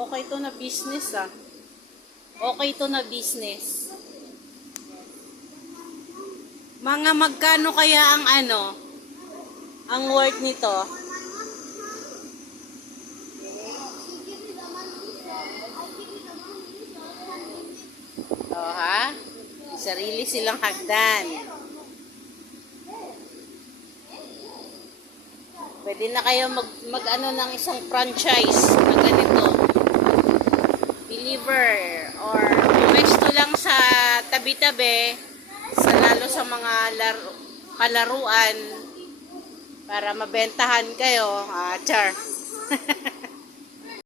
Okay to na business ah. Okay to na business. Mga magkano kaya ang ang worth nito? Oh ha? May sarili silang hagdan. Pwede na kayo mag ng isang franchise na ganito. Deliver or pumesto lang sa tabi-tabi lalo sa mga kalaruan para mabentahan kayo. Char.